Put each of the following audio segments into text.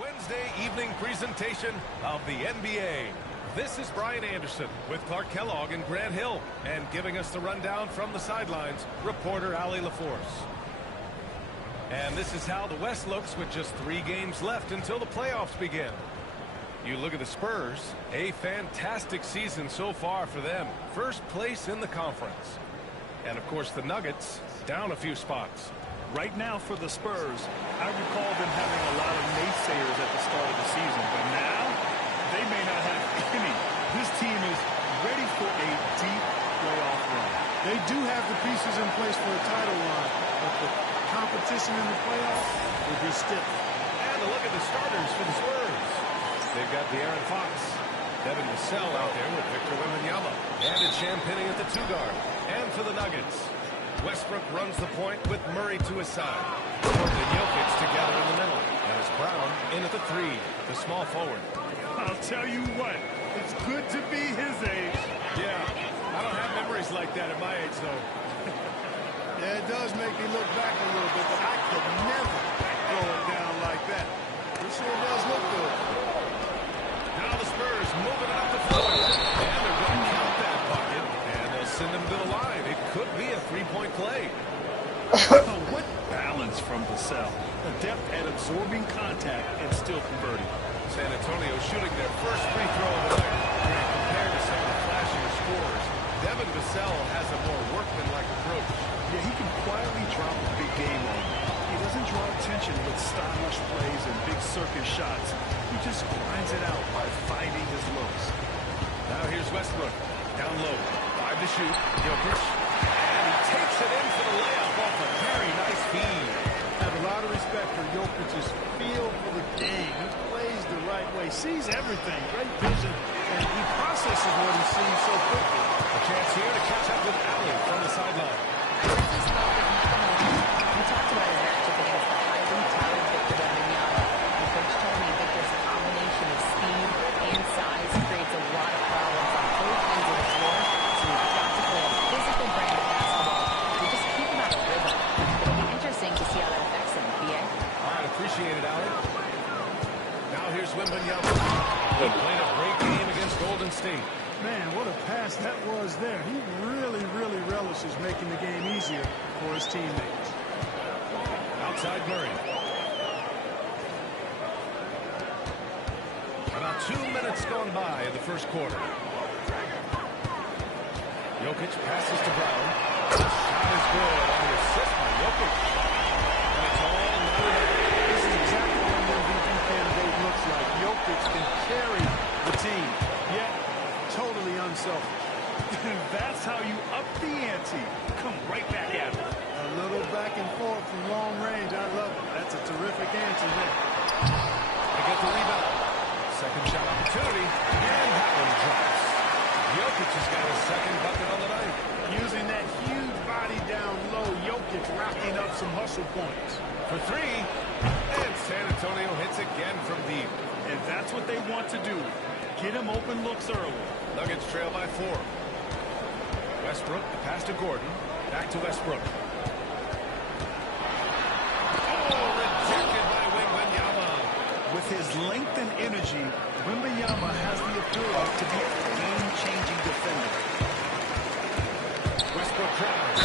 Wednesday evening presentation of the NBA. This is Brian Anderson with Clark Kellogg and Grant Hill, and giving us the rundown from the sidelines, reporter Allie LaForce. And this is how the West looks with just 3 games left until the playoffs begin. You look at the Spurs, a fantastic season so far for them. First place in the conference. And of course the Nuggets down a few spots. Right now for the Spurs, I recall them having a lot of naysayers at the start of the season, but now they may not have any. This team is ready for a deep playoff run. They do have the pieces in place for a title run, but the competition in the playoffs will be stiff. And a look at the starters for the Spurs. They've got De'Aaron Fox, Devin Vassell out there with Victor Wembanyama, and Champagnie at the 2-guard. And for the Nuggets, Westbrook runs the point with Murray to his side. Gordon and Jokic together in the middle. And it's Brown in at the 3, the small forward. I'll tell you what, it's good to be his age. Yeah, I don't have memories like that at my age, though. Yeah, it does make me look back a little bit, but I could never throw it down like that. It sure does look good. Now the Spurs moving it up the floor. And they're going to count that bucket. And they'll send him to the line. It could be a 3-point play. Oh, what balance from Vassell. Adept at absorbing contact and still converting. San Antonio shooting their first free throw of the night. Compared to some of the flashier scores, Devin Vassell has a more workmanlike approach. Yeah, he can quietly drop a big game on you. He doesn't draw attention with stylish plays and big circus shots. He just grinds it out by finding his looks. Now here's Westbrook. Down low. 5 to shoot. Jokic. And he takes it in for the layup off a very nice feed. I have a lot of respect for Jokic's feel for the game. He plays the right way, sees everything, great vision, and he processes what he sees so quickly. A chance here to catch up with Allie from the sideline. We talked about his matchup against the highly touted Victor Wembanyama. The coach told me Victor's combination of speed and size creates a lot of problems on both ends of the floor, so we've got to play a physical brand of basketball to just keep him out of rhythm. It'll be interesting to see how that affects him, BA. All right, appreciate it, Allie. Now here's Wembanyama. He played a great game against Golden State. Man, what a pass that was there. He really relishes making the game easier for his teammates. Outside Murray. About 2 minutes gone by in the first quarter. Jokic passes to Brown. The shot is good on the assist by Jokic. And it's all knotted up. This is exactly what an MVP candidate looks like. Jokic can carry the team, yet totally unselfish. That's how you up the ante. Come right back at him. A little back and forth from long range. I love it. That's a terrific answer there. They get the rebound. Second shot opportunity. And that one drops. Jokic has got his second bucket on the night. Using that huge body down low, Jokic racking up some hustle points. For 3. And San Antonio hits again from deep. And that's what they want to do. Get him open looks early. Nuggets trail by 4. Westbrook, the pass to Gordon. Back to Westbrook. Oh, rejected by Wembanyama. With his length and energy, Wembanyama has the ability to be a game-changing defender. Westbrook tries.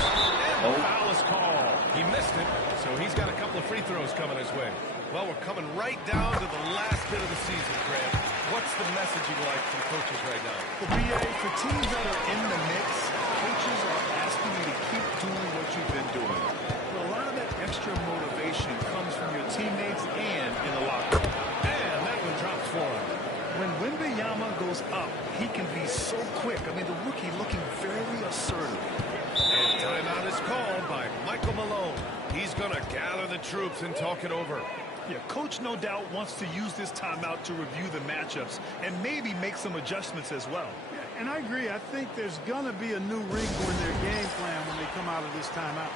And the foul is called. He missed it, so he's got a couple of free throws coming his way. Well, we're coming right down to the last bit of the season, Grant. What's the message you'd like from coaches right now? The BA, for teams that are in the mix, coaches are asking you to keep doing what you've been doing. But a lot of that extra motivation comes from your teammates and in the locker room. And that one drops for him. When Wembanyama goes up, he can be so quick. I mean, the rookie looking very assertive. And timeout is called by Michael Malone. He's going to gather the troops and talk it over. Yeah, coach no doubt wants to use this timeout to review the matchups and maybe make some adjustments as well. Yeah, and I agree. I think there's going to be a new wrinkle in their game plan when they come out of this timeout.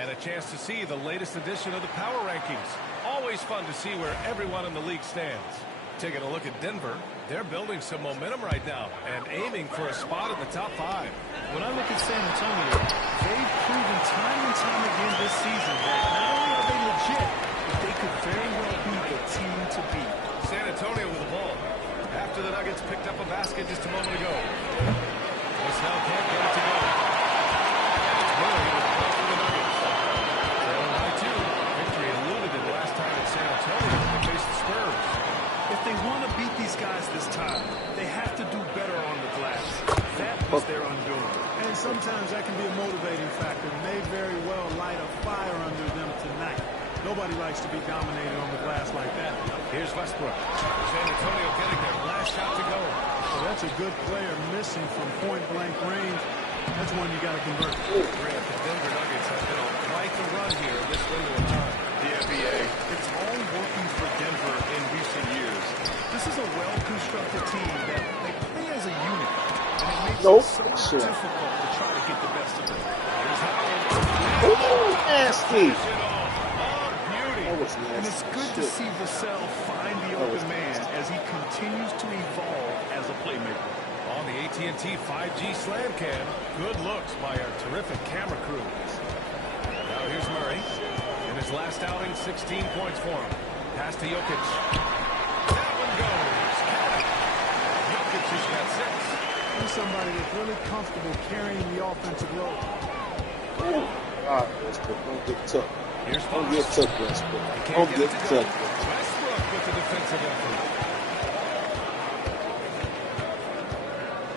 And a chance to see the latest edition of the power rankings. Always fun to see where everyone in the league stands. Taking a look at Denver, they're building some momentum right now and aiming for a spot in the top 5. When I look at San Antonio, they've proven time and time again this season that not only are they legit, but they could very well be the team to beat. San Antonio with the ball. After the Nuggets picked up a basket just a moment ago. This now can't get it to go. And it's Murray with the ball for the Nuggets. Trailing by 2. Victory eluded it last time in San Antonio when they faced the Spurs. If they want to beat these guys this time, they have to do better on the glass. That was their undoing. And sometimes that can be a motivating factor. May very well light a fire under them tonight. Nobody likes to be dominated on the glass like that. Here's Westbrook. San Antonio getting their last shot to go. So that's a good player missing from point-blank range. That's one you got to convert. Grant, the Denver Nuggets have been on quite the run here in this window of time. The NBA, it's all working for Denver in recent years. This is a well-constructed team that they play as a unit. And it makes it so difficult to try to get the best of them. Here's Howard. Oh, nasty. And it's good to see Vassell find the open man as he continues to evolve as a playmaker. On the AT&T 5G Slam Cam, good looks by our terrific camera crew. Now here's Murray. In his last outing, 16 points for him. Pass to Jokic. That one goes. Jokic has got 6. He's somebody that's really comfortable carrying the offensive load. God, Westbrook, don't get tough. Here's Don't get tough, Westbrook. Don't get tough. Westbrook with the defensive effort.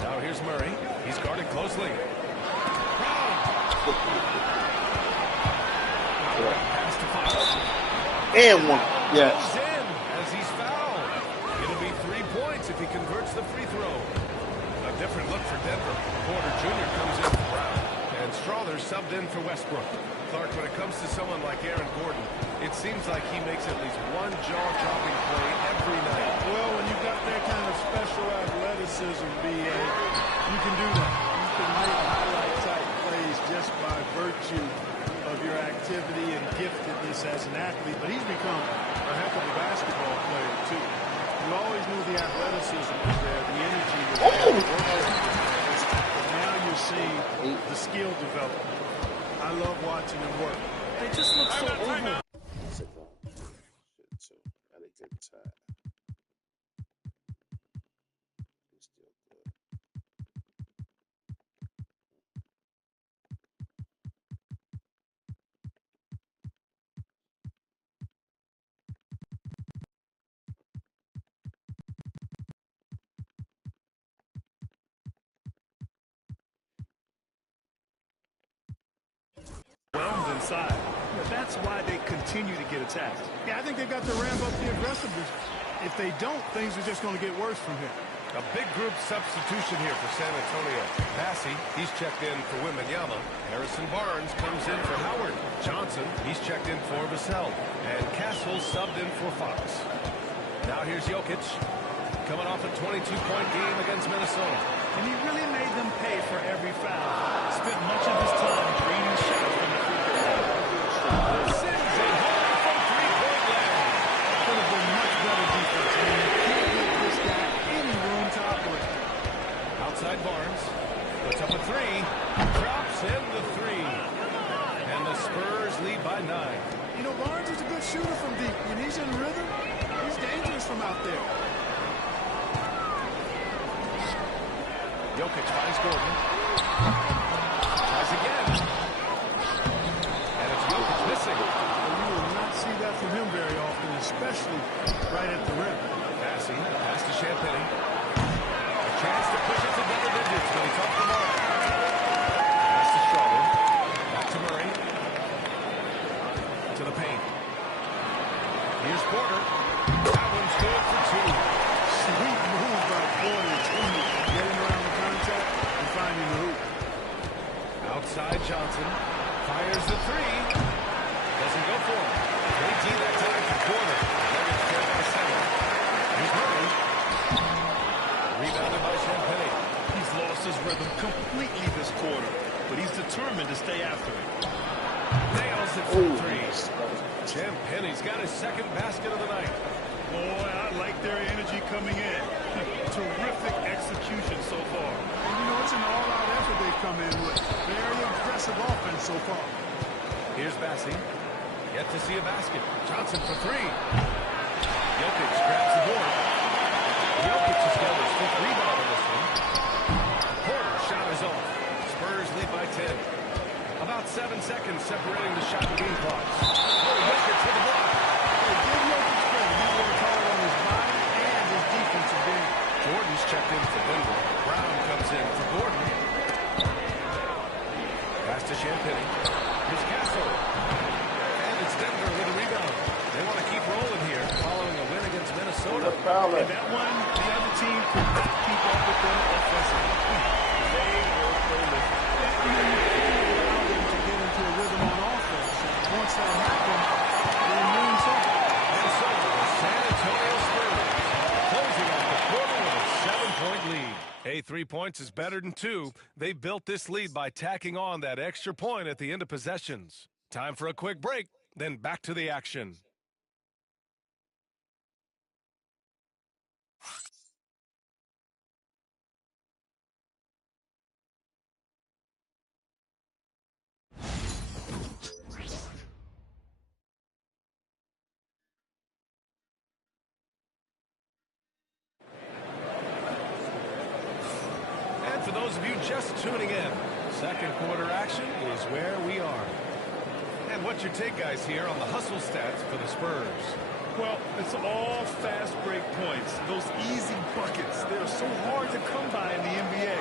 Now here's Murray. He's guarded closely. Pass to Fox. And one. Yes. Goes in as he's fouled. It'll be 3 points if he converts the free throw. A different look for Denver. Porter Jr. comes in for Brown. And Strawther subbed in for Westbrook. Clark, when it comes to someone like Aaron Gordon, it seems like he makes at least one jaw-dropping play every night. Well, when you've got that kind of special athleticism, B.A., you can do that. You can make highlight-type plays just by virtue of your activity and giftedness as an athlete. But he's become a heck of a basketball player, too. You always knew the athleticism was there, the energy was there. But now you're seeing the skill development. I love watching him work. They just look so over. Inside. That's why they continue to get attacked. Yeah, I think they've got to ramp up the aggressiveness. If they don't, things are just going to get worse from here. A big group substitution here for San Antonio. Passy, he's checked in for Wembanyama. Harrison Barnes comes in for Howard. Johnson, he's checked in for Vassell. And Castle subbed in for Fox. Now here's Jokic, coming off a 22-point game against Minnesota. And he really made them pay for every foul. Spent much of his time draining shots from the free throw line. Sends it home from three-point land. Could have been much better defense. I mean, you can't give this guy any room to operate. Outside Barnes, puts up a 3, drops in the 3. And the Spurs lead by 9. You know, Barnes is a good shooter from deep. When he's in rhythm, he's dangerous from out there. Jokic finds Gordon. Tries again. And it's Jokic missing. And you will not see that from him very often, especially right at the rim. Passing, pass to Champagne. A chance to push it to double digits, but he's off the mark. Pass to Strawther. Back to Murray. To the paint. Here's Porter. That one's good for 2. Sweet move by Porter Jr. Getting around the contact and finding the hoop. Outside Johnson. Fires the 3. Doesn't go for him. 18 that time for Porter. Nuggets trail by 7. Here's Murray. Rebounded by Champagne. He's lost his rhythm completely this quarter, but he's determined to stay after it. Nailed Champagne's got his second basket of the night. Boy, I like their energy coming in. Terrific execution so far. And you know, it's an all-out effort they've come in with. Very aggressive offense so far. Here's Bassi. Yet to see a basket. Johnson for three. Jokic grabs the board. Jokic has got his fifth rebound in this one. Porter's shot is off. Spurs lead by 10. About 7 seconds separating the shot and game clocks. Oh, Jokic for the block. Hey, give Jokic credit. He worked hard on his body and his defensive game. Jordan's checked in for Denver. Brown comes in for Gordon. Pass to Champagnie. Here's Castle. And it's Denver with a rebound. They want to keep rolling here following a win against Minnesota. And that one, the other team could not keep up with them offensively. They were prolific. Allow them to get into a rhythm on offense. And once that happened, they're in noon trouble. And so the San Antonio Spurs closing out the quarter with a 7-point lead. Hey, 3 points is better than 2. They built this lead by tacking on that extra point at the end of possessions. Time for a quick break, then back to the action. For those of you just tuning in, second quarter action is where we are. And what's your take, guys, here on the hustle stats for the Spurs? Well, it's all fast break points. Those easy buckets, they're so hard to come by in the NBA.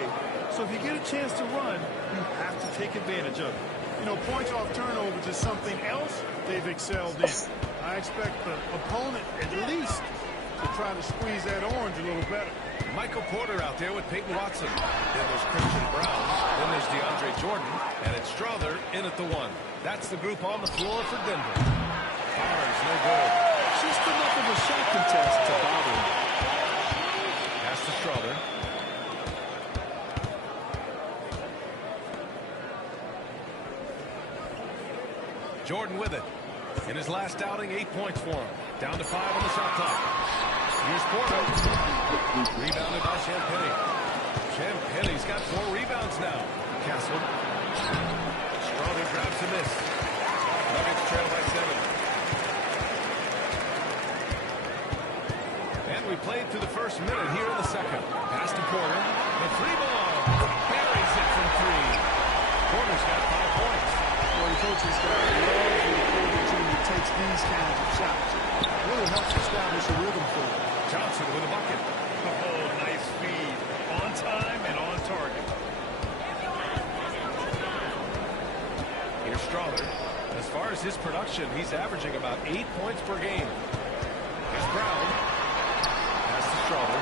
So if you get a chance to run, you have to take advantage of it. You know, points off turnovers is something else they've excelled in. I expect the opponent at least to try to squeeze that orange a little better. Michael Porter out there with Peyton Watson. Then there's Christian Brown. Then there's DeAndre Jordan. And it's Strother in at the 1. That's the group on the floor for Denver. Barnes, no good. Just enough of a shot contest to bother him. Pass to Strother. Jordan with it. In his last outing, 8 points for him. Down to 5 on the shot clock. Here's Porter. Rebounded by Champagnie. Champagnie's got 4 rebounds now. Castle. Strother grabs a miss. Nuggets trail by 7. And we played through the first minute here in the second. Pass to Porter. The 3-ball. Buries it from 3. Porter's got 5 points. Well, the coaching staff loves when the Porter Jr. takes these kinds of shots. Really helps establish a rhythm for him. Johnson with a bucket. Oh, nice feed. On time and on target. Here's Strother. As far as his production, he's averaging about 8 points per game. Here's Brown. Pass to Strother.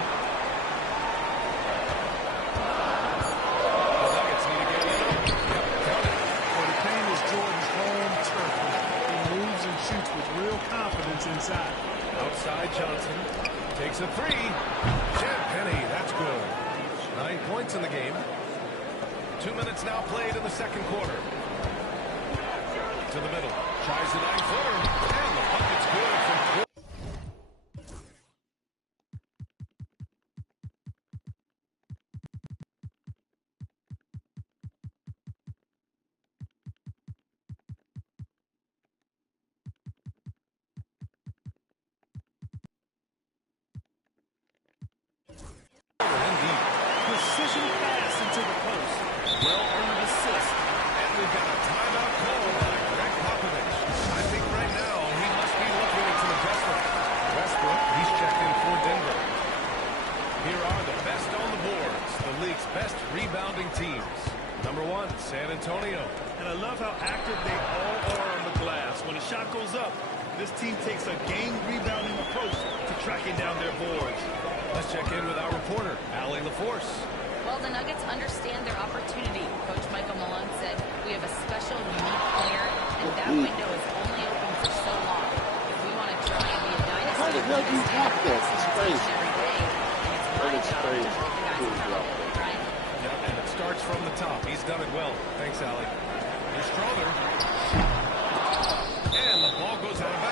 The Nuggets need to get in. Yep, count it. Well, the paint is Jordan's home turf. He moves and shoots with real confidence inside. Outside Johnson. Takes a 3. Champagnie, that's good. 9 points in the game. 2 minutes now played in the second quarter. To the middle. Tries the 9-footer. And the bucket's good from Precision pass into the post. Well-earned assist. And we've got a timeout call by Greg Popovich. I think right now he must be looking at some adjustment. Westbrook, he's checked in for Denver. Here are the best on the boards, the league's best rebounding teams. Number 1, San Antonio. And I love how active they all are on the glass. When a shot goes up, this team takes a game rebounding approach to tracking down their boards. Let's check in with our reporter, Allie LaForce. Well, the Nuggets understand their opportunity. Coach Michael Malone said, we have a special, unique player, and that window is only open for so long. If we want to try and be a dynasty, How the hell do you block that? It's crazy. every day, and it's my That is job crazy. to hold the guys accountable, right? Yep, and it starts from the top. He's done it well. Thanks, Allie. Here's Strother. And the ball goes out of bounds.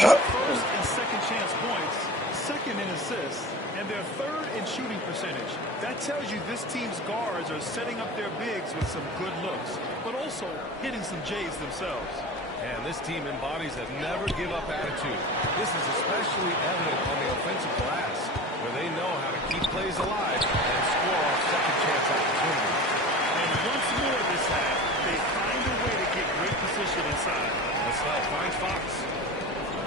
First and second chance points, second in assists, and their third in shooting percentage. That tells you this team's guards are setting up their bigs with some good looks, but also hitting some J's themselves. And this team embodies a never-give-up attitude. This is especially evident on the offensive glass, where they know how to keep plays alive and score off second-chance opportunities. And once more this half, they find a way to get great position inside. Snell finds Fox.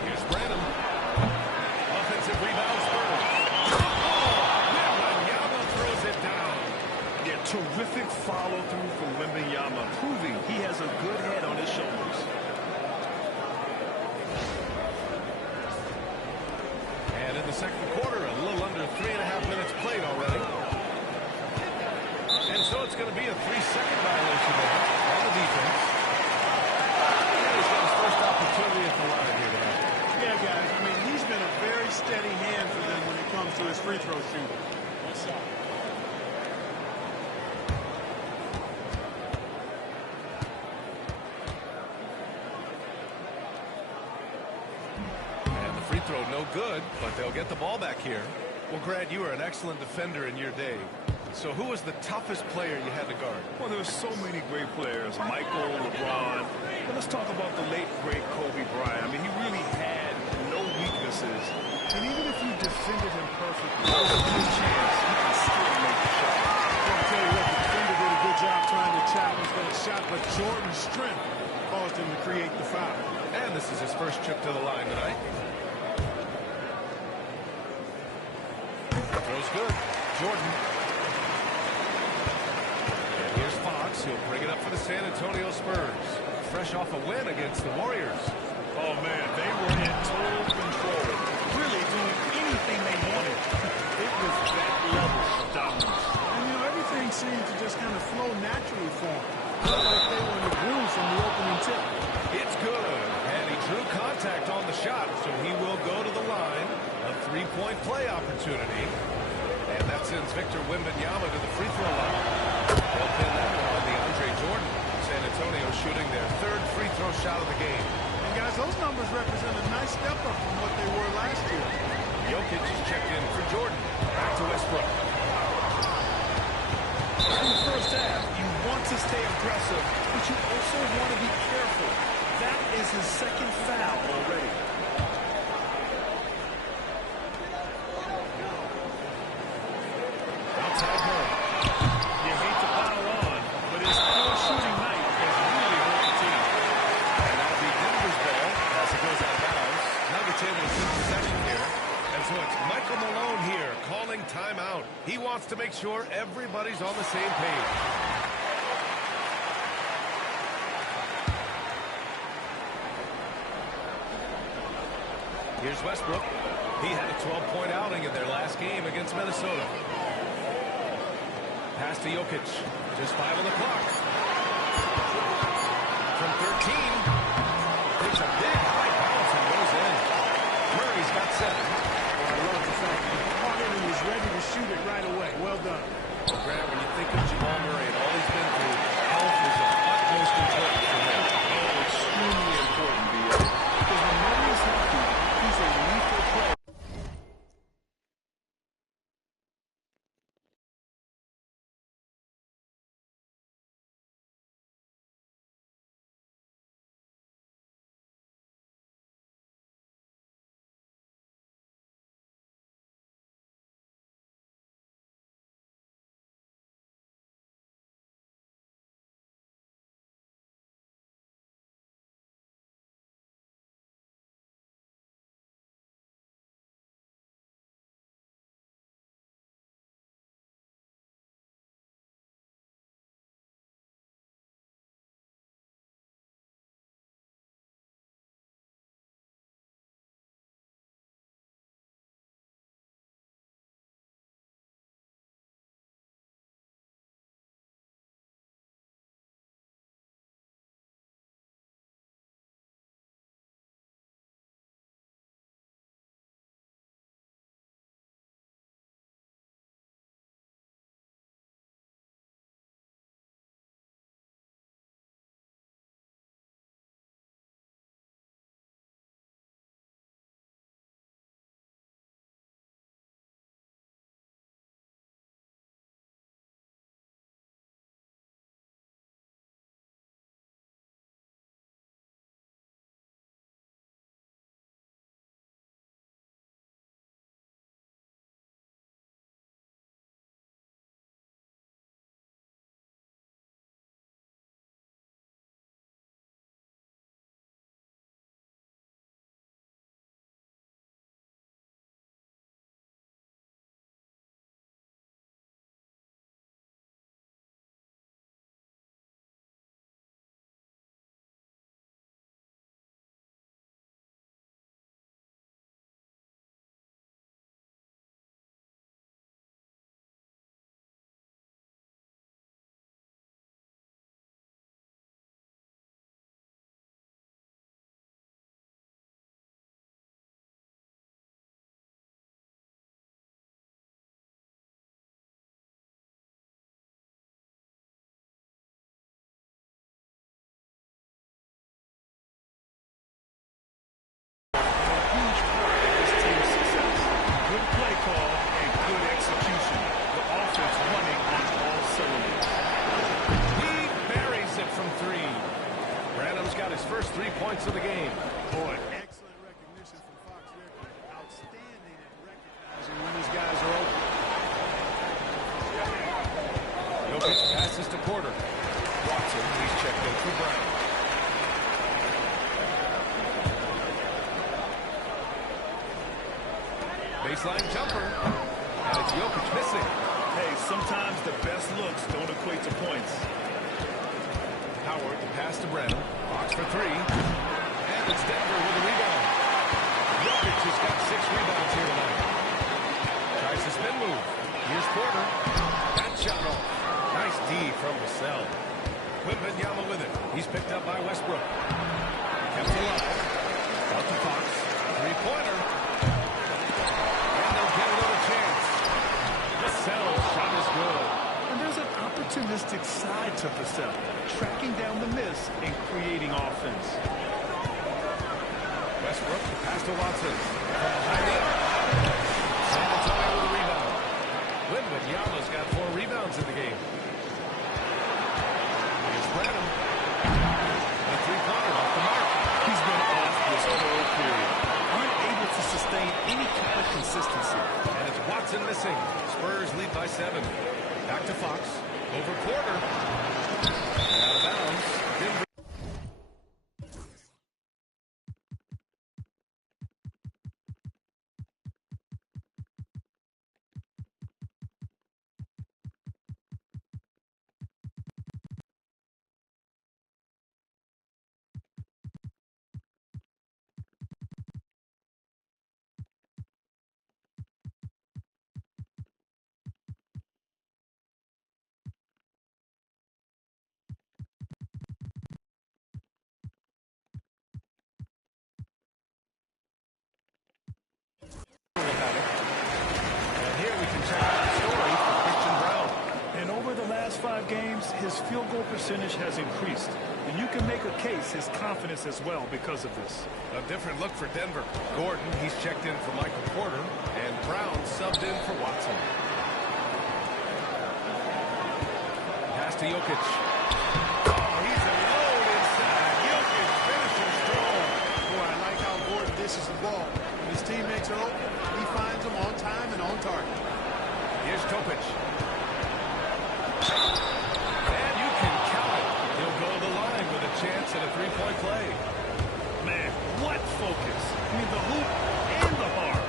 Here's Brandon. Offensive rebound, Spurs. Wembanyama throws it down. Yeah, terrific follow-through from Wembanyama, proving he has a good head on his shoulders. And in the second quarter, a little under 3.5 minutes played already. And so it's going to be a 3-second violation there on the defense. And he's got his first opportunity at the line here tonight. Yeah, guys, I mean, he's been a very steady hand for them when it comes to his free throw shooting. What's up? And the free throw no good, but they'll get the ball back here. Well, Grant, you were an excellent defender in your day. So who was the toughest player you had to guard? Well, there were so many great players, Michael, LeBron. But let's talk about the late, great Kobe Bryant. I mean, he really had no weaknesses. And even if you defended him perfectly, there was a good chance he could still make the shot. I'll tell you what, the defender did a good job trying to challenge that shot, but Jordan's strength caused him to create the foul. And this is his first trip to the line tonight. Throws good. Jordan. Here's Fox. He'll bring it up for the San Antonio Spurs. Fresh off a win against the Warriors. Oh, man, they were in total control. Really doing anything they wanted. It was that level of dominance. And, you know, everything seemed to just kind of flow naturally for him. Looked like they were in the groove from the opening tip. It's good. And he drew contact on the shot, so he will go to the line. A three-point play opportunity. And that sends Victor Wembanyama to the free throw line. They'll pin that one on DeAndre Jordan. San Antonio shooting their third free throw shot of the game. And, guys, those numbers represent a nice step up from what they were last year. Jokic is checked in for Jordan. Back to Westbrook. In the first half, you want to stay aggressive, but you also want to be careful. That is his second foul already. Outside Murray. You hate to pile on, but his poor shooting night has really hurt the team. And that'll be Denver's ball as it goes out of bounds. Nuggets able to keep possession here. And so it's Michael Malone here calling timeout. He wants to make sure everybody's on the same page. Here's Westbrook. He had a 12-point outing in their last game against Minnesota. Pass to Jokic. Just 5 on the clock. From 13. Takes a big high bounce and goes in. Murray's got 7. I love the fact that he caught it and was ready to shoot it right away. Well done. Well, Grant, when you think of Jamal Murray and all he's been through, health is of utmost importance for him. Oh, extremely important, B.A. Because when Murray is healthy, he's a lethal player. Branham's got his first 3 points of the game. Boy, excellent recognition from Fox there. Outstanding at recognizing when these guys are open. Jokic passes to Porter. Watson, he's checked in for Brown. Baseline jumper. And it's Jokic missing. Hey, sometimes the best looks don't equate to points. Howard, the pass to Branham. Fox for 3. And it's Denver with a rebound. Jokic has got 6 rebounds here tonight. Tries the spin move. Here's Porter. That shot off. Nice D from the cell. Wembanyama with it. He's picked up by Westbrook. Kept alive. Out to Fox. Three-pointer. And they'll get another chance. Vassell's shot is good. And there's an opportunistic side to Vassell, tracking down the miss and creating offense. Westbrook, the pass to Watson. From behind the arc. San Antonio with a rebound. Wembanyama's got 4 rebounds in the game. Here's Branham. A three-pointer off the mark. He's been off this whole period. Unable to sustain any kind of consistency. And it's Watson missing. Spurs lead by 7. Back to Fox. Over Porter. Out of bounds. Denver. And here we can check out the story for Christian Brown. And over the last 5 games, his field goal percentage has increased. And you can make a case his confidence as well because of this. A different look for Denver. Gordon, he's checked in for Michael Porter. And Brown subbed in for Watson. Pass to Jokic. Oh, he's a load inside. Jokic finishing strong. Boy, I like how Gordon dishes the ball. When his teammates are open, he finds them on time and on target. Here's Topic. And you can count it. He'll go to the line with a chance at a 3-point play. Man, what focus. I mean, the hoop and the heart.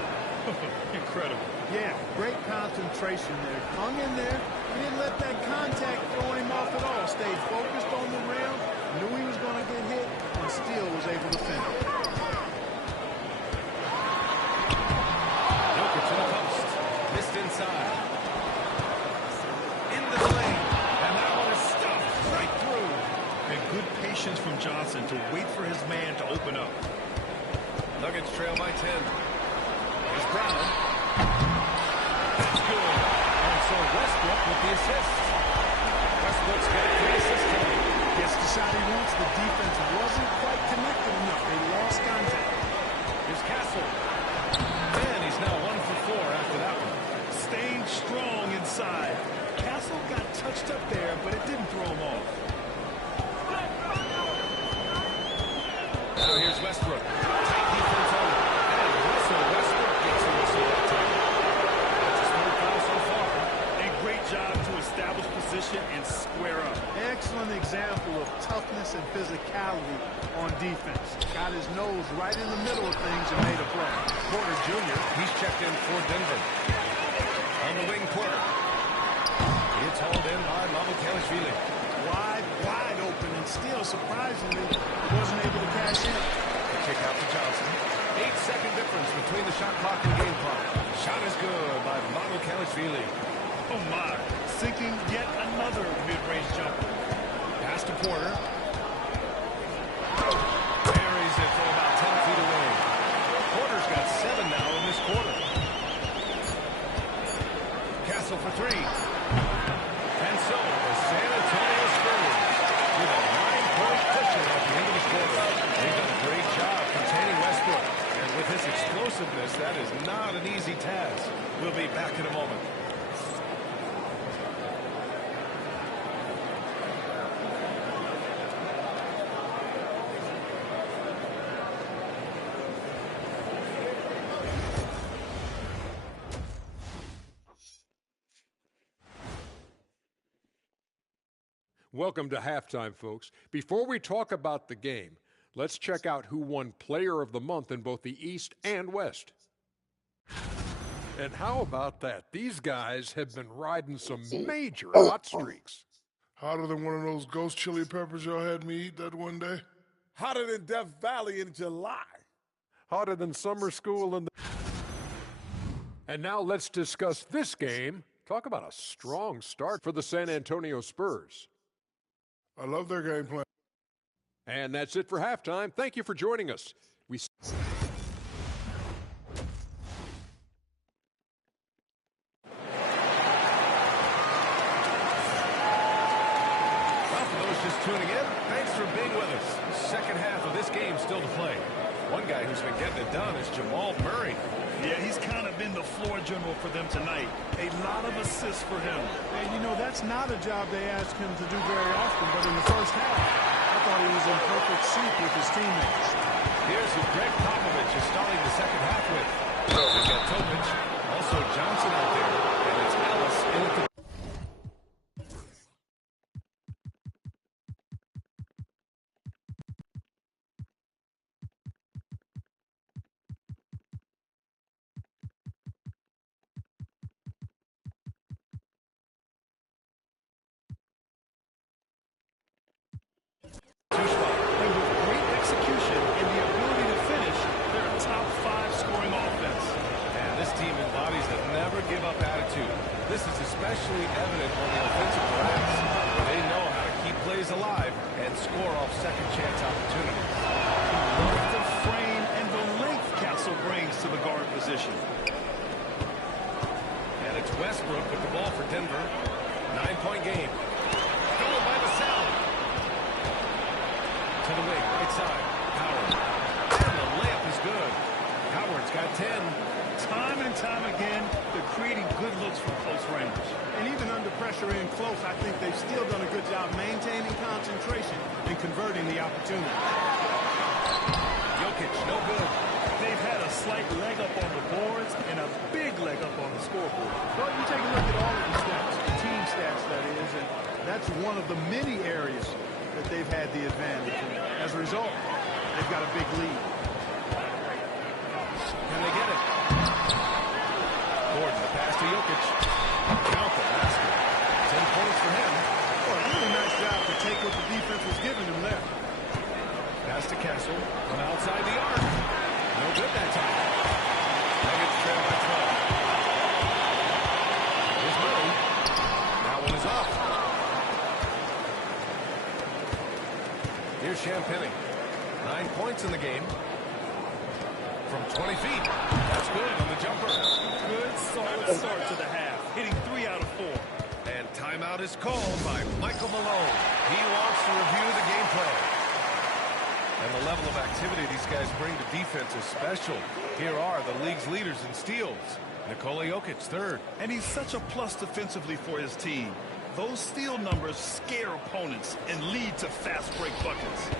Incredible. Yeah, great concentration there. Hung in there. He didn't let that contact throw him off at all. Stayed focused on the rim. Knew he was going to get hit and still was able to finish. Jokic to the post. Missed inside. Into the lane. And that one is stuffed right through. And good patience from Johnson to wait for his man to open up. Nuggets trail by 10. Here's Brown. That's good. And so Westbrook with the assist. Westbrook's got 3 assists tonight. Gets the shot he wants. The defense wasn't quite connected enough. They lost contact. Here's Castle. And he's now 1 for 4 after that one. Staying strong inside. Castle got touched up there, but it didn't throw him off. Now here's Westbrook. Tight defense on it. And Russell Westbrook gets the whistle that time. That's his 3rd foul so far. A great job to establish position and square up. Excellent example of toughness and physicality on defense. Got his nose right in the middle of things and made a play. Porter Jr., he's checked in for Denver. On the wing, Porter. It's hauled in by Nba2k25. Wide open, and still, surprisingly, wasn't able to cash in. The kick out to Johnson. 8-second difference between the shot clock and game clock. Shot is good by Nba2k25. Oh, my. Sinking yet another mid-range jumper. Pass to Porter. Buries it from about 10 feet away. Porter's got 7 now in this quarter. Castle for 3. And so the San Antonio Spurs with a 9-point cushion at the end of the quarter. They've done a great job containing Westbrook. And with his explosiveness, that is not an easy task. We'll be back in a moment. Welcome to halftime, folks. Before we talk about the game, let's check out who won Player of the Month in both the East and West. And how about that? These guys have been riding some major hot streaks. Hotter than one of those ghost chili peppers y'all had me eat that one day? Hotter than Death Valley in July. Hotter than summer school in the... And now let's discuss this game. Talk about a strong start for the San Antonio Spurs. I love their game plan. And that's it for halftime. Thank you for joining us. Just tuning in, thanks for being with us. Second half of this game still to play. One guy who's been getting it done is Jamal Murray. Yeah, he's kind of been the floor general for them tonight. A lot of assists for him. And, you know, that's not a job they ask him to do very often, but in the first half, I thought he was in perfect sync with his teammates. Here's who Greg Popovich is starting the second half with. We've got Topic, also Johnson out there, and it's Ellis in at the... This is especially evident on the offensive glass. They know how to keep plays alive and score off second chance opportunities. Both the frame and the length Castle brings to the guard position. And it's Westbrook with the ball for Denver. 9-point game. Stolen by the South. To the wing, right side. Howard. And the layup is good. Howard's got 10. Time and time again, they're creating good looks from close range. And even under pressure in close, I think they've still done a good job maintaining concentration and converting the opportunity. Jokic, no good. They've had a slight leg up on the boards and a big leg up on the scoreboard. Well, you take a look at all of the stats, the team stats, that is, and that's one of the many areas that they've had the advantage. And as a result, they've got a big lead. Can they get it? Gordon, the pass to Jokic. Count the basket. 10 points for him. Well, a really nice job to take what the defense was giving him there. Pass to Castle from outside the arc. No good that time. Nuggets trail by 12. Here's Murray. That one is off. Here's Champagny. 9 points in the game. From 20 feet. That's good on the jumper. Good, solid start to the half. Hitting 3 out of 4. And timeout is called by Michael Malone. He wants to review the game plan. And the level of activity these guys bring to defense is special. Here are the league's leaders in steals. Nikola Jokic, third. And he's such a plus defensively for his team. Those steal numbers scare opponents and lead to fast break buckets.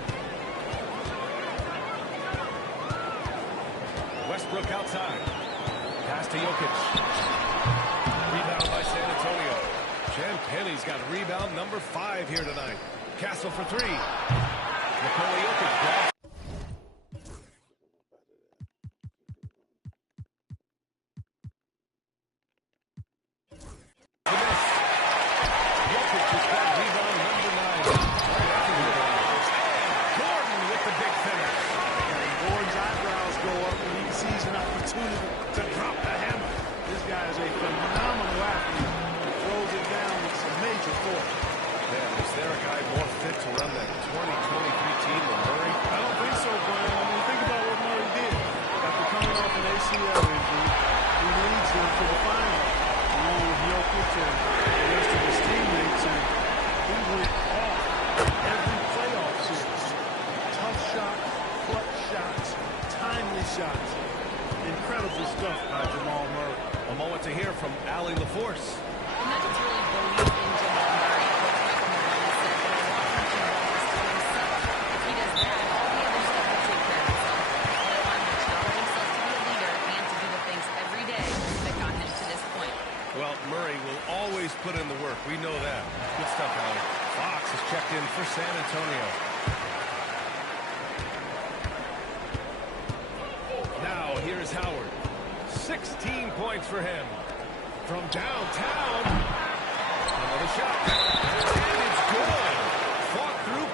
Westbrook outside. Pass to Jokic. Rebound by San Antonio. Champagny's got rebound number 5 here tonight. Castle for 3. Nikola Jokic grabs. Jokic has got rebound number 9. Gordon with the big finish. And Gordon's eyebrows go up when he sees an opportunity to drop the hammer. This guy is a phenomenal athlete who throws it down with some major force. Yeah, is there a guy more fit to run that 2023 team than Murray? I don't think so, Brian. I mean, think about what Murray did. After coming off an ACL injury, he leads them to the final, along with Jokic and the rest of his teammates, and he went off every playoff series. Tough shots, clutch shots, timely shots. Incredible stuff by Jamal Murray. A moment to hear from Allie LaForce. The Nuggets really believe in Jamal Murray. Coach Michael Malone said that he's teaching all his to himself. If he does that, all the other stuff will take care of itself. Let alone to challenge himself to be a leader and to do the things every day that got him to this point. Well, Murray will always put in the work. We know that. Good stuff, Allie. Fox is San Antonio. Now here's Howard. 16 points for him. From downtown. Another shot. And it's good. Fought through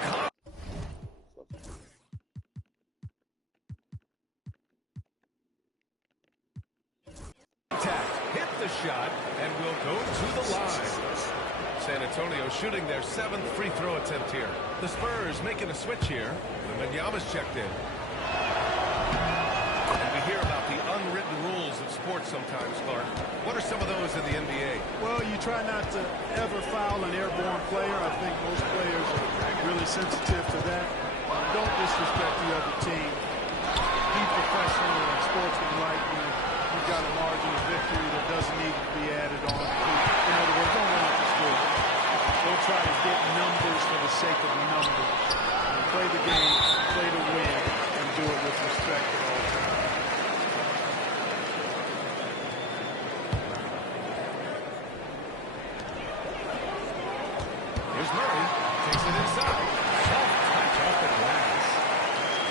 contact. Hit the shot and will go to the line. San Antonio shooting their 7th free throw attempt here. The Spurs making a switch here. Wembanyama's checked in. And we hear about the unwritten rules of sports sometimes, Clark. What are some of those in the NBA? Well, you try not to ever foul an airborne player. I think most players are really sensitive to that. Don't disrespect the other team. Be professional and sportsmanlike. You've got a margin of victory that doesn't need to be added on. In other words, don't run out the score. Don't try to get numbers for the sake of numbers. Play the game, play to win, and do it with respect at all times. Here's Murray. Takes it inside. Soft touch off the glass.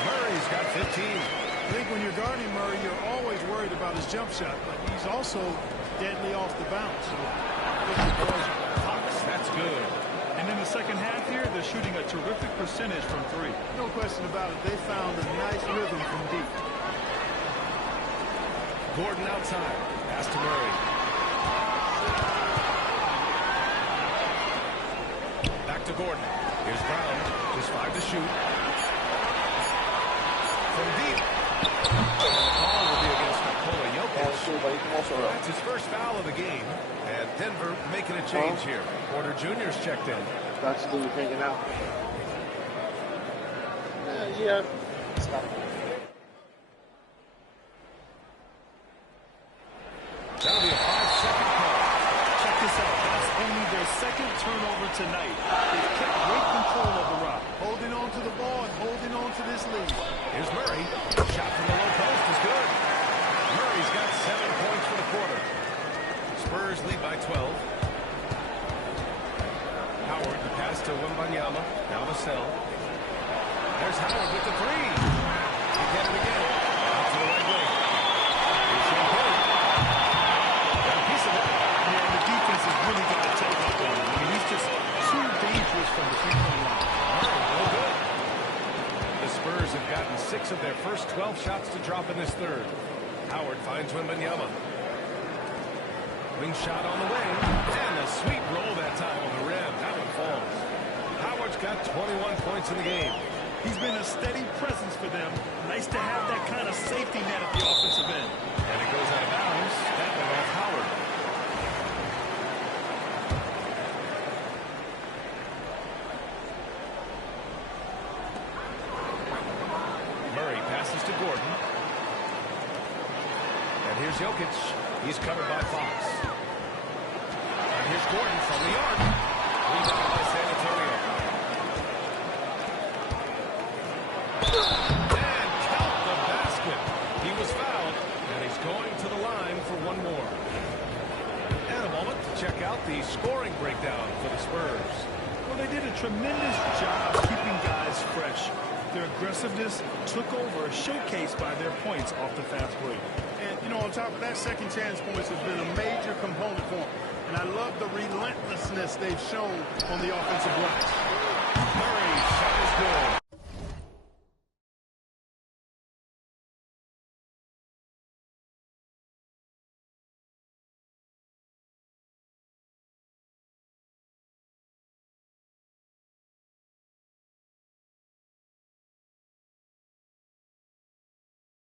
Murray's got 15. I think when you're guarding Murray, you're always worried about his jump shot, but he's also deadly off the bounce. So That's good. And in the second half here, they're shooting a terrific percentage from 3. no question about it. They found a nice rhythm from deep. Gordon outside. Pass to Murray. Back to Gordon. Here's Brown. Just 5 to shoot. From deep. And the call will be against Nikola Jokic. That's his first foul of the game. And Denver making a change here. Porter Jr.'s checked in. That's the hanging out. Yeah. Stop. That'll be a 5-second call. Check this out. That's only their 2nd turnover tonight. They've kept great control of the rock. Holding on to the ball and holding on to this lead. Here's Murray. Shot from the low post is good. Murray's got 7 points for the quarter. Spurs lead by 12. Howard, the pass to Wembanyama. Now to Sell. There's Howard with the 3. He get it again. Out to the right wing. Here's Champagne. Got a piece of it. Yeah, the defense has really got to take up on him. I mean, he's just too dangerous from the three-point line. Murray, no good. The Spurs have gotten 6 of their first 12 shots to drop in this third. Howard finds Wembanyama. Wing shot on the wing. And a sweet roll that time on the rim. That one falls. Howard's got 21 points in the game. He's been a steady presence for them. Nice to have that kind of safety net at the offensive end. And it goes out of bounds. That one off Howard. Murray passes to Gordon. And here's Jokic. He's covered by Fox. And here's Gordon from the arc. Rebound by San Antonio. And count the basket. He was fouled, and he's going to the line for one more. And a moment to check out the scoring breakdown for the Spurs. Well, they did a tremendous job keeping guys fresh. Their aggressiveness took over, showcased by their points off the fast break. And, on top of that, second chance points has been a major component for them. And I love the relentlessness they've shown on the offensive glass. Murray, shot is good.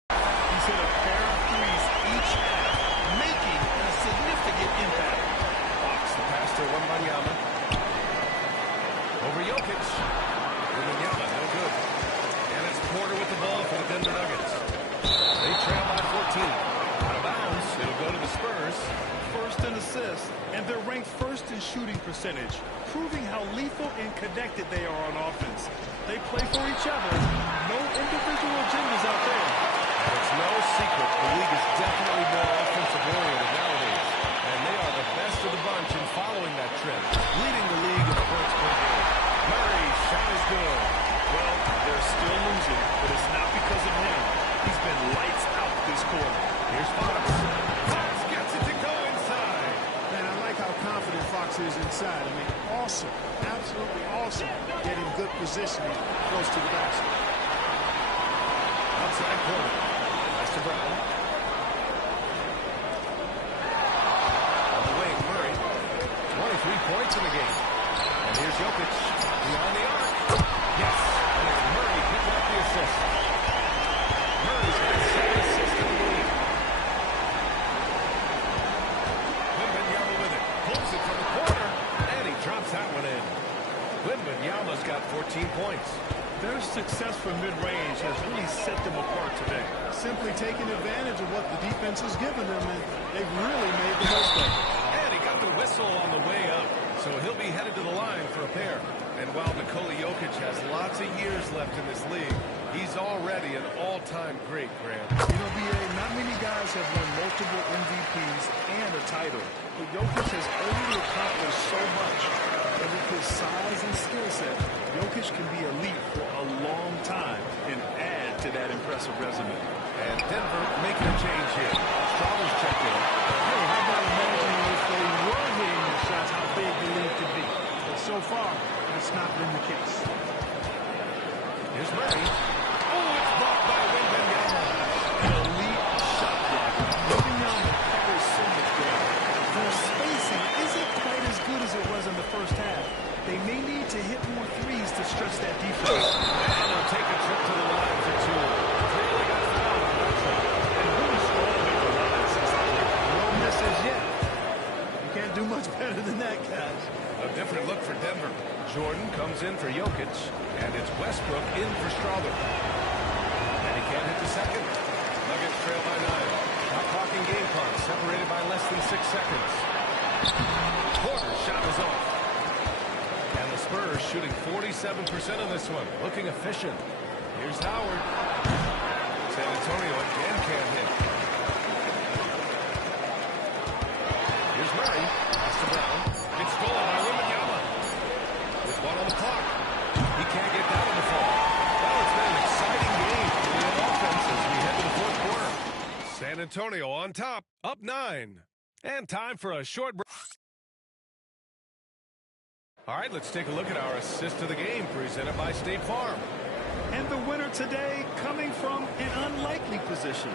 He's hit a pair of threes each half, making a significant impact. Fox, the pass to Wembanyama. Over Jokic. Wembanyama, no good. And it's Porter with the ball for the Denver Nuggets. They trail by 14. Out of bounds, it'll go to the Spurs. First in assists, and they're ranked first in shooting percentage, proving how lethal and connected they are on offense. They play for each other. No individual agendas out there. And it's no secret the league is definitely more offensive-oriented nowadays. And they are the best of the bunch in following that trend, leading the league in points per game. Murray shot is positioning close to the basket. Outside corner. Pass to Brown. On the wing, Murray. 23 points in the game. And here's Jokic. Beyond the arc. Yes. And it's Murray picking up the assist. Murray's got 7 assists in the league. Wembanyama with it. Pulls it from the corner. And he drops that one in. Wembanyama's got 14 points. Their success from mid-range has really set them apart today. Simply taking advantage of what the defense has given them, and they've really made the most of it. And he got the whistle on the way up, so he'll be headed to the line for a pair. And while Nikola Jokic has lots of years left in this league, he's already an all-time great, Grant. You know, B.A., not many guys have won multiple MVPs and a title. But Jokic has already accomplished so much. And with his size and skill set, Jokic can be elite for a long time and add to that impressive resume. And Denver making a change here. Strawber's checked in. Hey, how about imagining if they were hitting the shots, how big the lead could be? But so far, that's not been the case. Here's Murray. Oh, it's blocked by Wembanyama. An elite shot blocker. Wembanyama covers so much ground. Their spacing isn't quite as good as it was in the first half. They may need to hit more threes to stretch that defense. And they'll take a trip to the line for 2. Clearly got fouled on that shot. And really strong at the line since the break. No misses yet. You can't do much better than that, guys. A different look for Denver. Jordan comes in for Jokic, and it's Westbrook in for Strawber. And he can't hit the second. Nuggets trail by 9. Shot clock and game clock separated by less than 6 seconds. Porter's shot is off. And the Spurs shooting 47% on this one. Looking efficient. Here's Howard. San Antonio again can't hit. Here's Murray. Pass to Brown. It's stolen by Wembanyama. With 1 on the clock. He can't get down in the fall. Well, it's been an exciting game for the offense as we head to the 4th quarter. San Antonio on top, up 9. And time for a short break. All right, let's take a look at our assist of the game presented by State Farm. And the winner today coming from an unlikely position.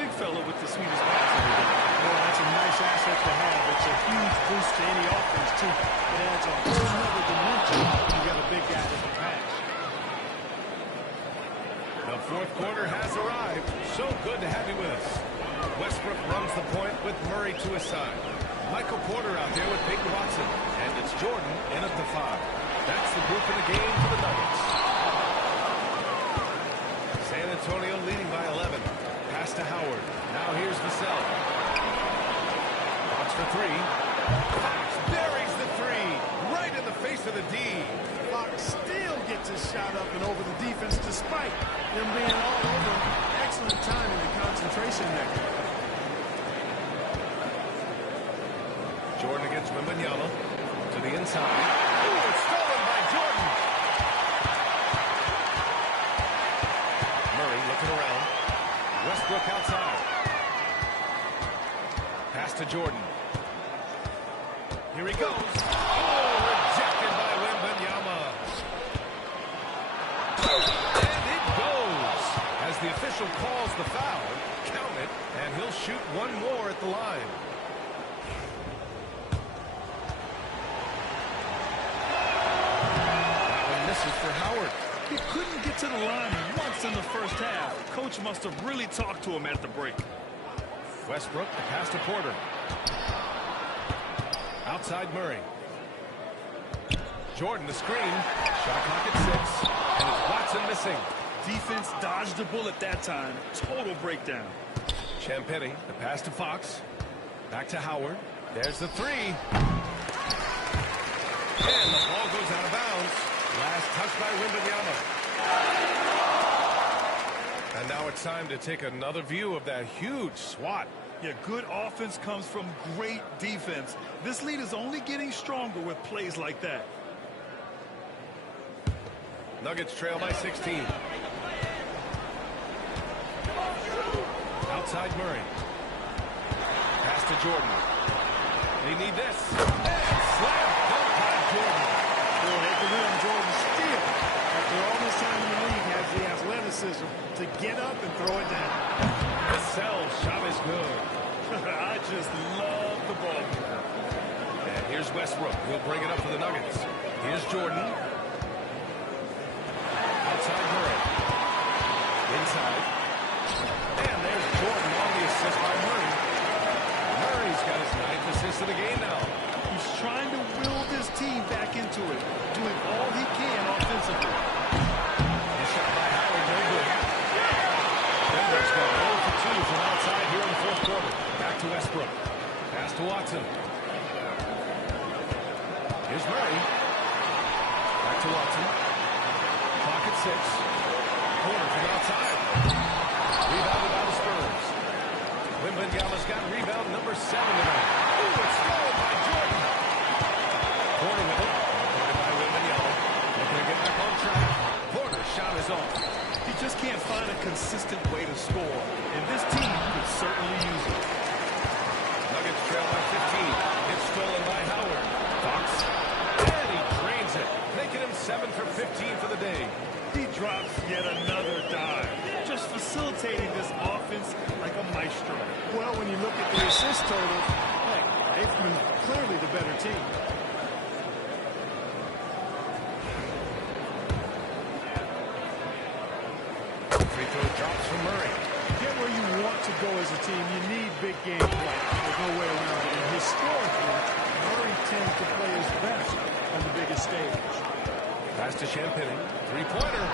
big fella with the sweetest pass every day. Well, that's a nice asset to have. It's a huge boost to any offense, too. It adds a whole other dimension when you got a big guy that can pass. The fourth quarter has arrived. So good to have you with us. Westbrook runs the point with Murray to his side. Michael Porter out there with Peyton Watson. And it's Jordan in at the 5. That's the group in the game for the Nuggets. San Antonio leading by 11. Pass to Howard. Now here's Vassell. Fox for 3. Fox buries the 3. Right in the face of the D. Fox still gets his shot up and over the defense despite them being all over. Excellent timing and concentration there. Jordan against Wembanyama. To the inside. Ooh, it's stolen by Jordan. Murray looking around. Westbrook outside. Pass to Jordan. Here he goes. Oh, rejected by Wembanyama. And it goes. As the official calls the foul, count it, and he'll shoot one more at the line. This is for Howard. He couldn't get to the line once in the first half. Coach must have really talked to him at the break. Westbrook, the pass to Porter. Outside Murray. Jordan, the screen. Shot clock at 6. And it's Watson missing. Defense dodged the bullet that time. Total breakdown. Champagnie, the pass to Fox. Back to Howard. There's the 3. And the ball goes out of bounds. Last touch by Wembanyama. And now it's time to take another view of that huge swat. Yeah, good offense comes from great defense. This lead is only getting stronger with plays like that. Nuggets trail by 16. Outside Murray. Pass to Jordan. They need this. And slam dunk by Jordan. Boy, at the rim, Jordan still, after all this time in the league, has the athleticism to get up and throw it down. Vassell's shot is good. I just love the ball. And here's Westbrook. He'll bring it up for the Nuggets. Here's Jordan. Outside Murray. Inside. And there's Jordan on the assist by Murray. Murray's got his 9th assist of the game now. He's trying to will this team back into it, doing all he can offensively. His shot by Howard, no good. Denver's got 0 for 2 from outside here in the fourth quarter. Back to Westbrook. Pass to Watson. Here's Murray. Back to Watson. Clock at 6. Corner from outside. Rebounded by the Spurs. Wembanyama's got rebound number 7 tonight. Ooh, it's stolen by Jordan. Porter with it. Porter by Wembanyama. Looking to get back on track. Porter's shot is off. He just can't find a consistent way to score, and this team could certainly use it. Nuggets trail by 15. It's stolen by Howard. Fox. And he drains it. Making him 7 for 15 for the day. He drops yet another dive, just facilitating this offense like a maestro. Well, when you look at the assist total, heck, they've been clearly the better team. Free throw drops from Murray. To get where you want to go as a team, you need big game play. There's no way around it. And historically, Murray tends to play his best on the biggest stage. Pass to Champagnie. Three-pointer.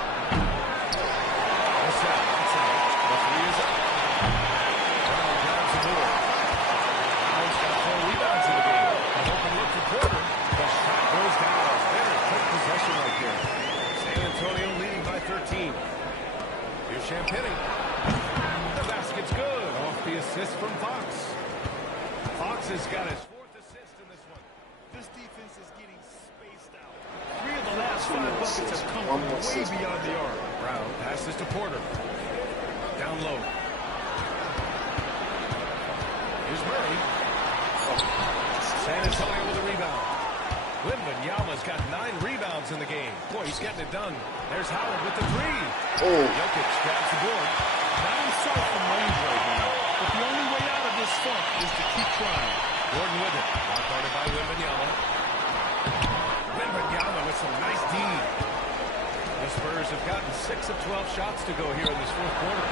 That's out. The 3 is up. Brown grabs the board. Howard's got 4 rebounds in the game. An open look for Porter. The shot goes down. Very quick possession right there. San Antonio leading by 13. Here's Champagnie. The basket's good. Off the assist from Fox. Fox has got his 4th assist in this one. This defense is getting spaced out. 3 of the last 5 buckets have come from way beyond the arc. Brown passes to Porter. Down low. Here's Murray. San Antonio with a rebound. Wembanyama's got 9 rebounds in the game. Boy, he's getting it done. There's Howard with the 3. Oh. Jokic grabs the board. Not himself from range right now. Gordon with it. Out guarded by Wembanyama. Wembanyama with some nice D. The Spurs have gotten 6 of 12 shots to go here in this fourth quarter.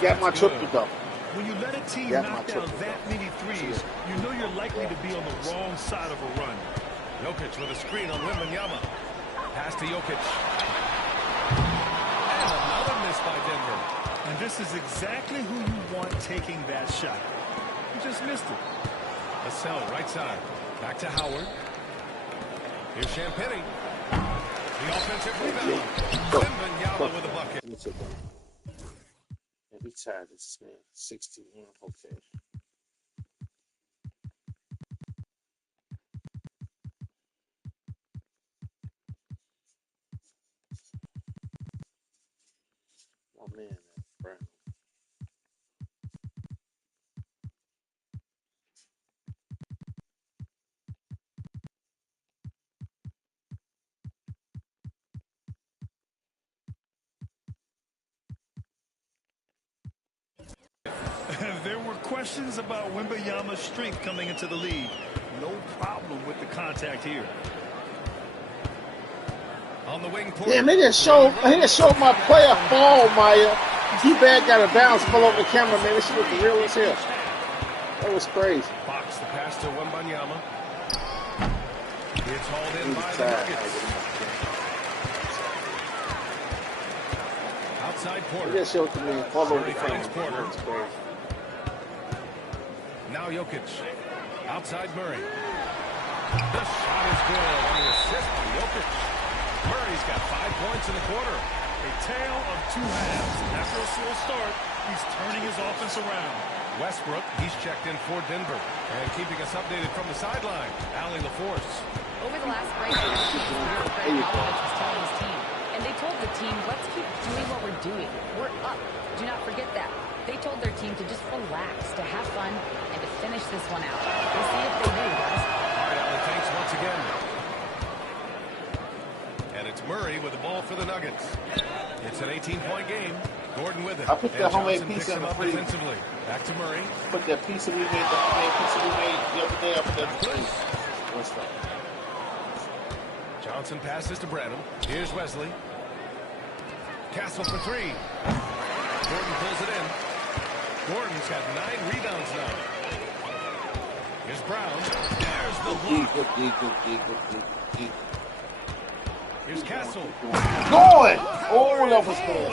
Get my triple double. When you let a team knock down that many threes, you know you're likely to be on the wrong side of a run. Jokic with a screen on Wembanyama. Pass to Jokic. And another miss by Denver. And this is exactly who you want taking that shot. You just missed it. Vassell, right side. Back to Howard. Here's Champagny. The offensive rebound. Wembanyama with a bucket. We tied this man. 61. Okay. Oh man, Brown. There were questions about Wembanyama's strength coming into the league. No problem with the contact here. On the wing. Damn, he just showed my player fall, Maya. T-Bag got a bounce, pull over the camera, man. This shit was the realest here. That was crazy. Fox the pass to Wembanyama. It's hauled in by the Nuggets. Outside Porter. He just showed to me, fall over the finds camera. Porter. That's crazy. Now Jokic. Outside Murray. The shot is good on the assist to Jokic. Murray's got 5 points in the quarter. A tale of two halves. After a slow start, he's turning his offense around. Westbrook, he's checked in for Denver. And keeping us updated from the sideline, Allie LaForce. Over the last break, Greg Popovich was telling his team. And they told the team, let's keep doing what we're doing. We're up. Do not forget that. They told their team to just relax, to have fun, and to finish this one out. We'll see if they do, guys. All right, Allie takes once again. And it's Murray with the ball for the Nuggets. It's an 18-point game. Gordon with it. I put that homemade Johnson pizza in the up freezer. defensively. Back to Murray. Put that pizza we made, the homemade pizza we made the other day, I put that in the freezer. What's that? Johnson passes to Branham. Here's Wesley. Castle for three. Gordon pulls it in. Gordon's got 9 rebounds now. Here's Brown. There's the block. Good. Here's Castle. Going! Oh, that was good.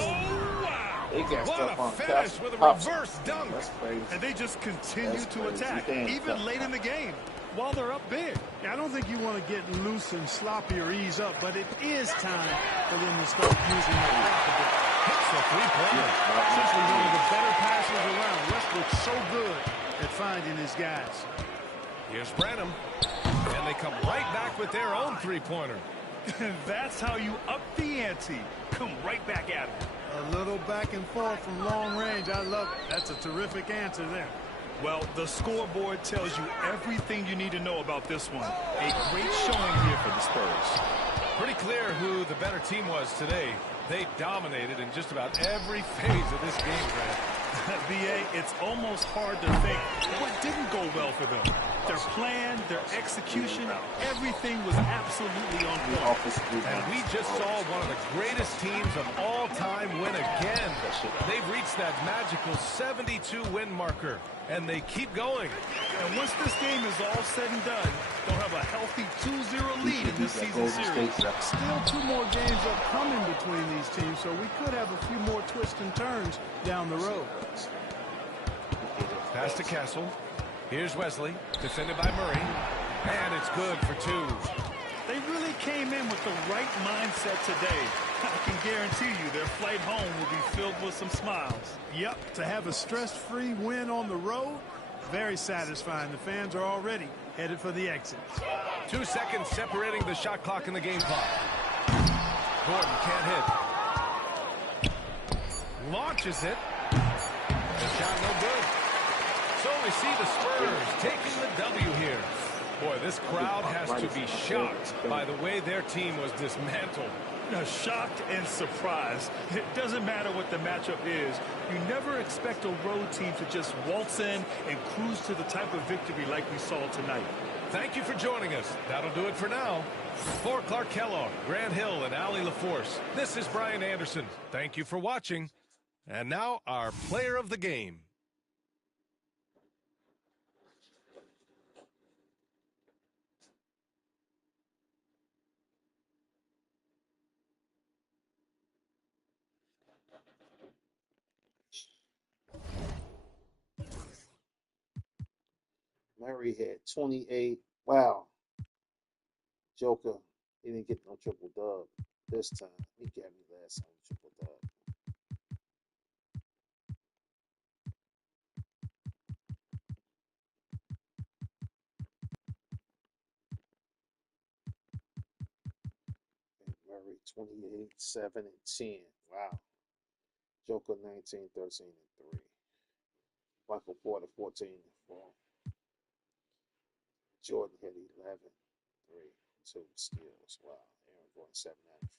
They got What stuff a on finish Castle. with a Pops. reverse dunk. That's crazy. And they just continue That's to crazy. attack, Damn, even tough. late in the game, while they're up big. I don't think you want to get loose and sloppy or ease up, but it is time for them to start using the clock a bit. Hits the three-pointer. Essentially one of the better passers around. Westbrook's so good at finding his guys. Here's Branham. And they come right back with their own three-pointer. That's how you up the ante. Come right back at it. A little back and forth from long range. I love it. That's a terrific answer there. Well, the scoreboard tells you everything you need to know about this one. A great showing here for the Spurs. Pretty clear who the better team was today. They dominated in just about every phase of this game, Grant. B.A., it's almost hard to think what didn't go well for them. Their plan, their execution, everything was absolutely on point. And we just saw one of the greatest teams of all time win again. They've reached that magical 72-win marker, and they keep going. And once this game is all said and done, they'll have a healthy 2-0 lead in this season series. Still 2 more games upcoming between these teams, so we could have a few more twists and turns down the road. Pass to Castle. Here's Wesley, defended by Murray. And it's good for 2. They really came in with the right mindset today. I can guarantee you their flight home will be filled with some smiles. Yep, to have a stress-free win on the road, very satisfying. The fans are already headed for the exit. 2 seconds separating the shot clock and the game clock. Gordon can't hit. Launches it. The shot no good. So we see the Spurs taking the W here. Boy, this crowd has to be shocked by the way their team was dismantled. Shocked and surprised. It doesn't matter what the matchup is. You never expect a road team to just waltz in and cruise to the type of victory like we saw tonight. Thank you for joining us. That'll do it for now. For Clark Kellogg, Grant Hill, and Allie LaForce, this is Brian Anderson. Thank you for watching. And now, our player of the game. Murray had 28. Wow. Joker, he didn't get no triple dub this time. He got me last time triple dub. And Murray 28, 7, and 10. Wow. Joker 19, 13, and 3. Michael Porter 14 and 4. Jordan had 11, 3, 2 steals. Wow. Aaron Gordon 7, 9, and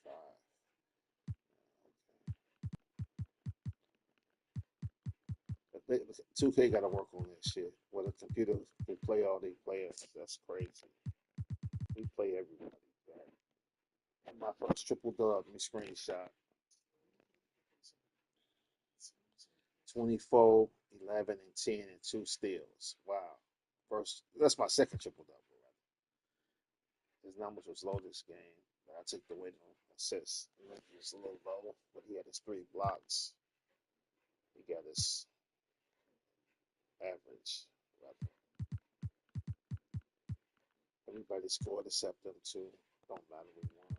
5. Okay. 2K got to work on that shit. Where the computer can play all these players. That's crazy. We play everybody. My first triple dub. Let me screenshot. 24, 11, and 10, and 2 steals. Wow. First, that's my second triple double. His numbers was low this game, but I took the weight on assists. It was a little low, but he had his 3 blocks. He got his average. Everybody scored except them 2. Don't matter, we won.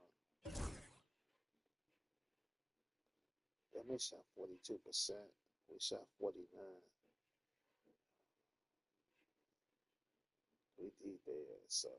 They shot 42%. We shot 49. We did there, so.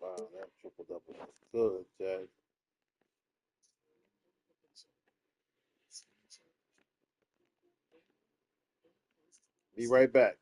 Wow, that triple double was good, Jack. Be right back.